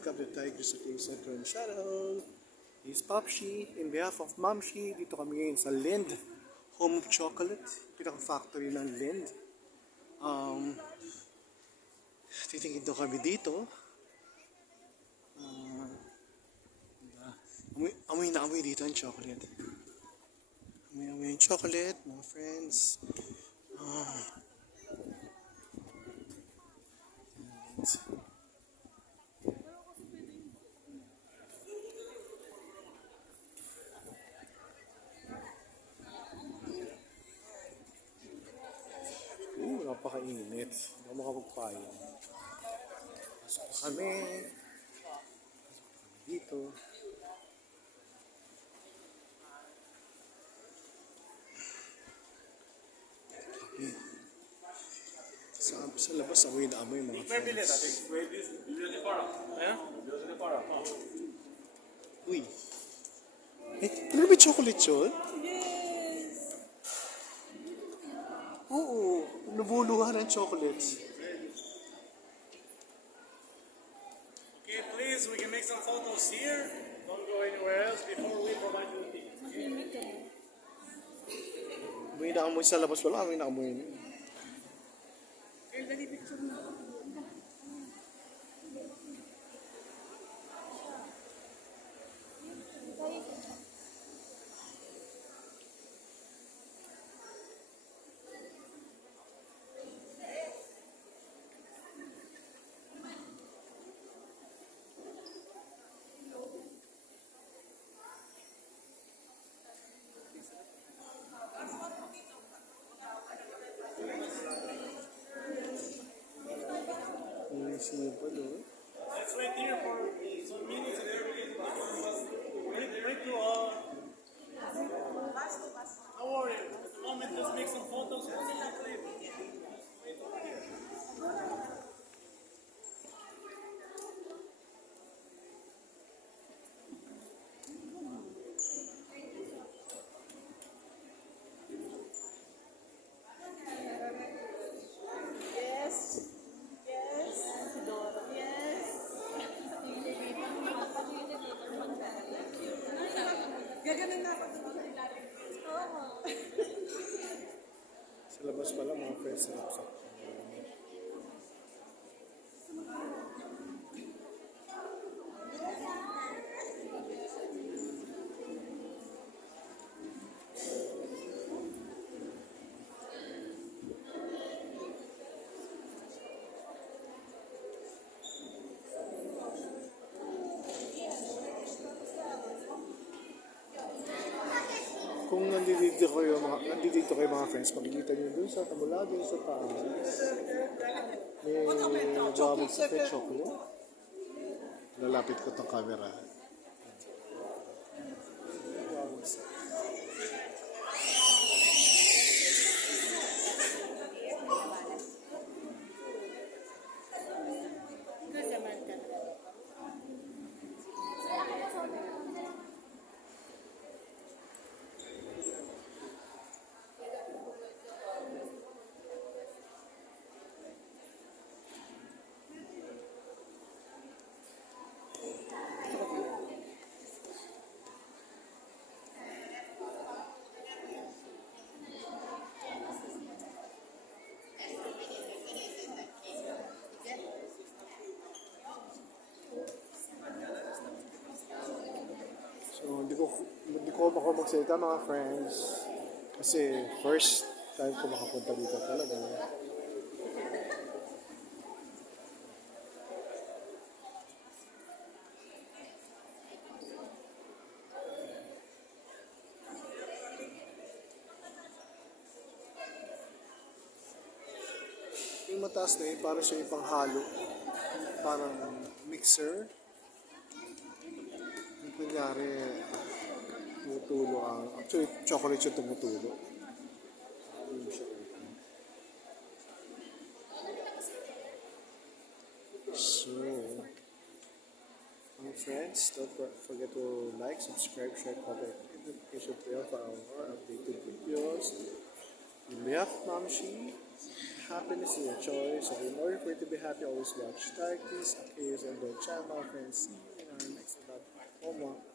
welcome to Tigers at Instagram channel. This is Popshi. In behalf of Momshi, dito kami ngayon sa Lind, home of chocolate, pinaka-factory ng Lind. Titingin daw kami dito. Amoy na amoy dito ang chocolate. Amoy ang chocolate, mga friends. Napakainit. Hindi ako makapagpayang. Pasok na kami. Dito. Okay. Sa labas amoy na amoy mga friends. Uy. Talaga may chocolate yun? Oo, nabuluhan ng chocolates. Okay, please, we can make some photos here. Don't go anywhere else before we provide you the tickets. May nakamoy sa labas, wala may nakamoy na. Okay, dali picture na. Let's wait here for some minutes and everything. Wait to don't worry. At the moment, just make some photos. Gaganon na ako. Sa labas pala mga friends, sa kung nandito kayo mga friends, makikita nyo dun sa mula dun sa taas. May bawang sa chocolate. Lalapit ko tong camera. So, hindi ko ako magsalita mga friends. Kasi first time ko makapunta dito talaga. Yung mataas na yun, parang siya yung panghalo. Parang mixer. Kunyari, tumutulo ang... Actually, chocolate siya tumutulo. So, mga friends, don't forget to like, subscribe, share, comment, and notification bell for our more updated videos. On behalf of Momshi, happiness is your choice. So in order for you to be happy, always watch Star Kiss, Akis, and don't channel, my friends. See you in our next vlog. Homework.